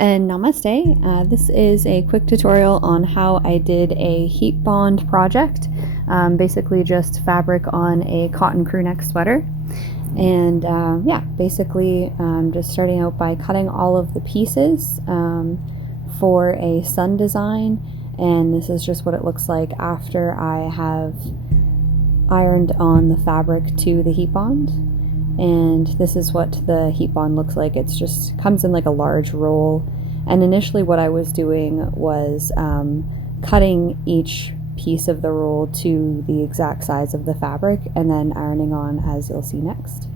and namaste. This is a quick tutorial on how I did a heat bond project, basically just fabric on a cotton crew neck sweater. And yeah, basically just starting out by cutting all of the pieces for a sun design, and this is just what it looks like after I have ironed on the fabric to the heat bond. And this is what the heat bond looks like. It's just comes in like a large roll, and initially what I was doing was cutting each piece of the roll to the exact size of the fabric and then ironing on, as you'll see next.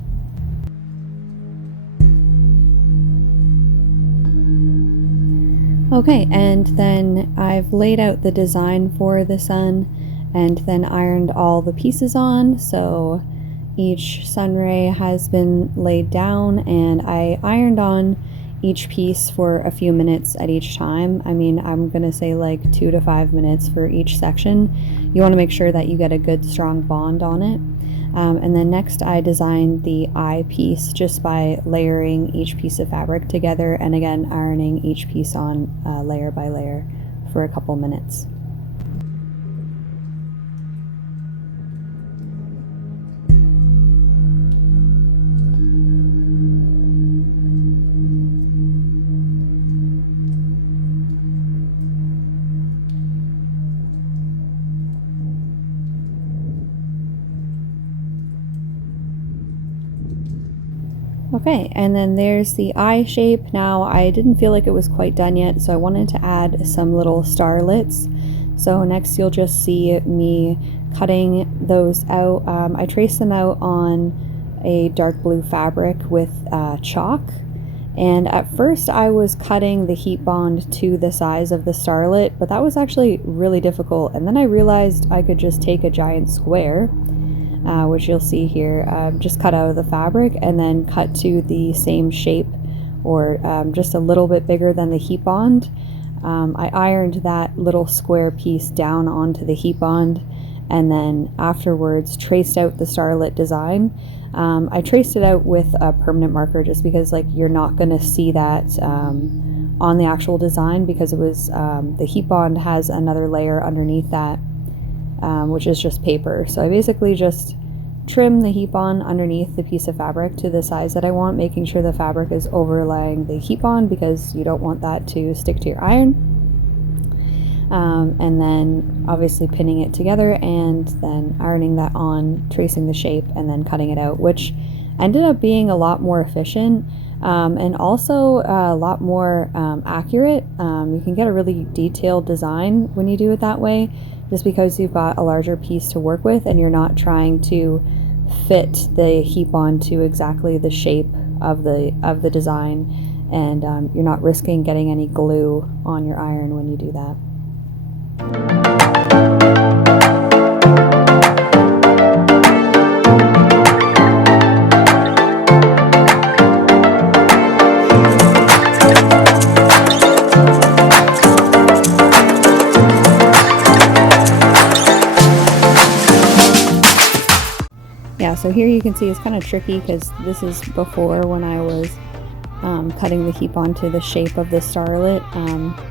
Okay, and then I've laid out the design for the sun and then ironed all the pieces on. So each sun ray has been laid down, and I ironed on each piece for a few minutes at each time. I mean, I'm gonna say like 2 to 5 minutes for each section. You want to make sure that you get a good strong bond on it. And then next I designed the eye piece just by layering each piece of fabric together, and again ironing each piece on layer by layer for a couple minutes. Okay, and then there's the eye shape. Now I didn't feel like it was quite done yet, so I wanted to add some little starlets. So next you'll just see me cutting those out. I traced them out on a dark blue fabric with chalk. And at first I was cutting the heat bond to the size of the starlet, but that was actually really difficult. And then I realized I could just take a giant square, which you'll see here, just cut out of the fabric and then cut to the same shape, or just a little bit bigger than the heat bond. I ironed that little square piece down onto the heat bond, and then afterwards traced out the starlet design. I traced it out with a permanent marker just because like you're not going to see that on the actual design, because it was the heat bond has another layer underneath that, which is just paper. So I basically just trim the heat bond underneath the piece of fabric to the size that I want, making sure the fabric is overlaying the heat bond because you don't want that to stick to your iron. And then obviously pinning it together and then ironing that on, tracing the shape, and then cutting it out, which ended up being a lot more efficient and also a lot more accurate. You can get a really detailed design when you do it that way, just because you've got a larger piece to work with and you're not trying to fit the heat bond to exactly the shape of the design, and you're not risking getting any glue on your iron when you do that. Yeah, so here you can see it's kind of tricky because this is before when I was cutting the heat bond to the shape of the starlet.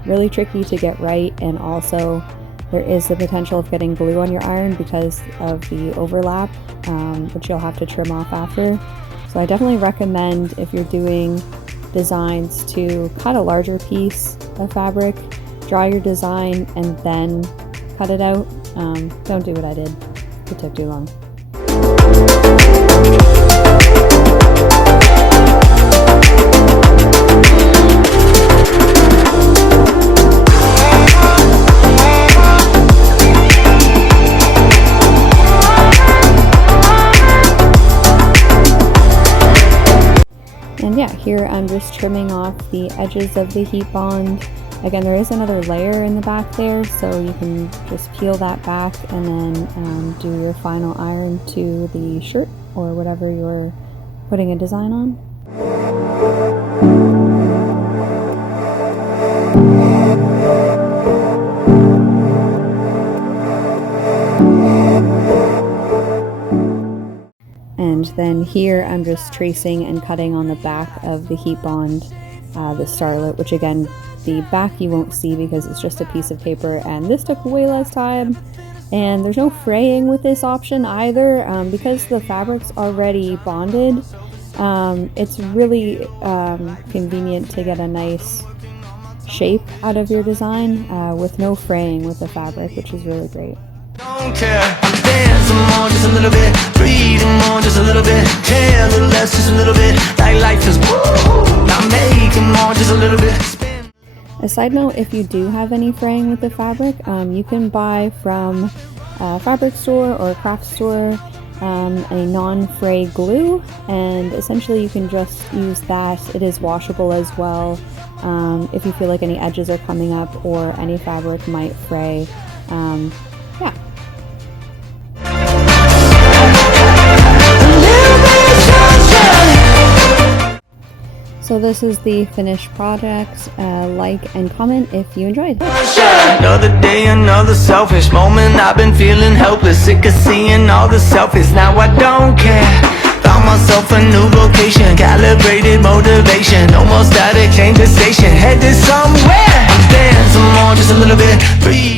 Really tricky to get right, and also there is the potential of getting glue on your iron because of the overlap, which you'll have to trim off after. So I definitely recommend, if you're doing designs, to cut a larger piece of fabric, draw your design, and then cut it out. Don't do what I did. It took too long. And yeah, here I'm just trimming off the edges of the heat bond. Again, there is another layer in the back there, so you can just peel that back and then do your final iron to the shirt or whatever you're putting a design on. And then here I'm just tracing and cutting on the back of the heat bond the starlet, which again, the back you won't see because it's just a piece of paper, and this took way less time. And there's no fraying with this option either, because the fabric's already bonded. It's really convenient to get a nice shape out of your design with no fraying with the fabric, which is really great. Don't care, dance more, just a little bit, breathe more, just a little bit, care a little less, just a little bit, like life is woo, now make more, just a little bit, spin. A side note, if you do have any fraying with the fabric, you can buy from a fabric store or a craft store a non-fray glue, and essentially you can just use that. It is washable as well if you feel like any edges are coming up or any fabric might fray. Yeah. So this is the finished project. Like and comment if you enjoyed. Another day, another selfish moment. I've been feeling helpless, sick of seeing all the selfies. Now I don't care. Found myself a new vocation, calibrated motivation. No more static, change the station, headed somewhere. Dance some more, just a little bit, breathe.